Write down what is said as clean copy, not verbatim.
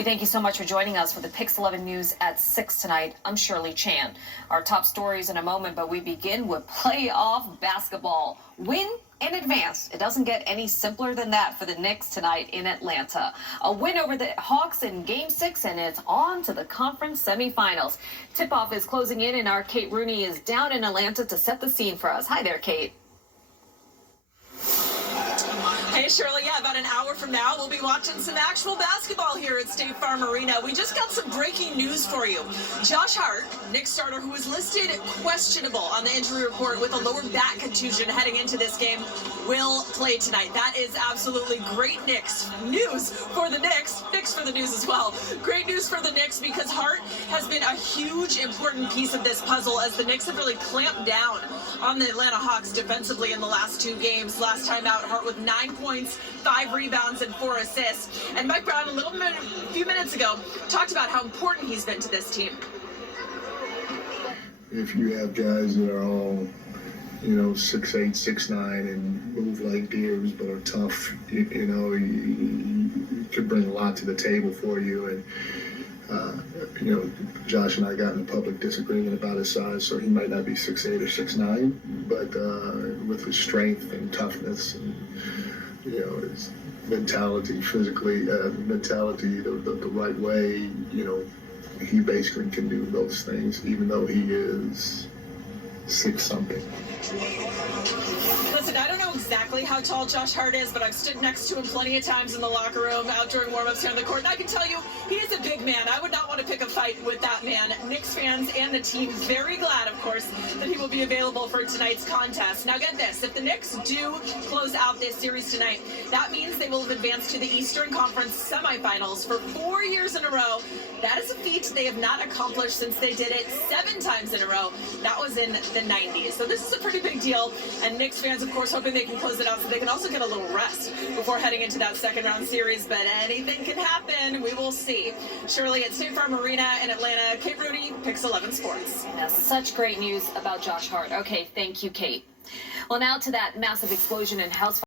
We thank you so much for joining us for the Pix 11 News at 6 tonight. I'm Shirley Chan. Our top stories in a moment, but we begin with playoff basketball. Win and advance. It doesn't get any simpler than that for the Knicks tonight in Atlanta. A win over the Hawks in Game 6, and it's on to the conference semifinals. Tip-off is closing in, and our Kate Rooney is down in Atlanta to set the scene for us. Hi there, Kate. Hey, Shirley, about an hour from now, we'll be watching some actual basketball here at State Farm Arena. We just got some breaking news for you. Josh Hart, Knicks starter, who is listed questionable on the injury report with a lower back contusion heading into this game, will play tonight. That is absolutely great Knicks news for the Knicks. Knicks for the news as well. Great news for the Knicks because Hart has been a huge, important piece of this puzzle as the Knicks have really clamped down on the Atlanta Hawks defensively in the last two games. Last time out, Hart with 9 points, 5 rebounds, and 4 assists. And Mike Brown, a few minutes ago, talked about how important he's been to this team. If you have guys that are all, 6'8", 6'9", and move like deers but are tough, you could bring a lot to the table for you. And Josh and I got in a public disagreement about his size, so he might not be 6'8" or 6'9", but with his strength and toughness and his mentality, physically, mentality the right way, he basically can do those things, even though he is 6-something. Listen, I don't know exactly how tall Josh Hart is, but I've stood next to him plenty of times in the locker room, out during warm-ups here on the court, and I can tell you, he is a big man. I would not want to pick a fight with that man. Knicks fans and the team very glad, of course, that he will be available for tonight's contest. Now get this, if the Knicks do close out this series tonight, that means they will have advanced to the Eastern Conference semifinals for 4 years in a row. That is a feat they have not accomplished since they did it 7 times in a row. That was in the 90s. So this is a pretty big deal, and Knicks fans, of course, hoping they can close it out so they can also get a little rest before heading into that second round series. But anything can happen. We will see. Shirley at State Farm Arena in Atlanta. Kate Rooney, Pix 11 Sports. That's such great news about Josh Hart. Okay, thank you, Kate. Well, now to that massive explosion in house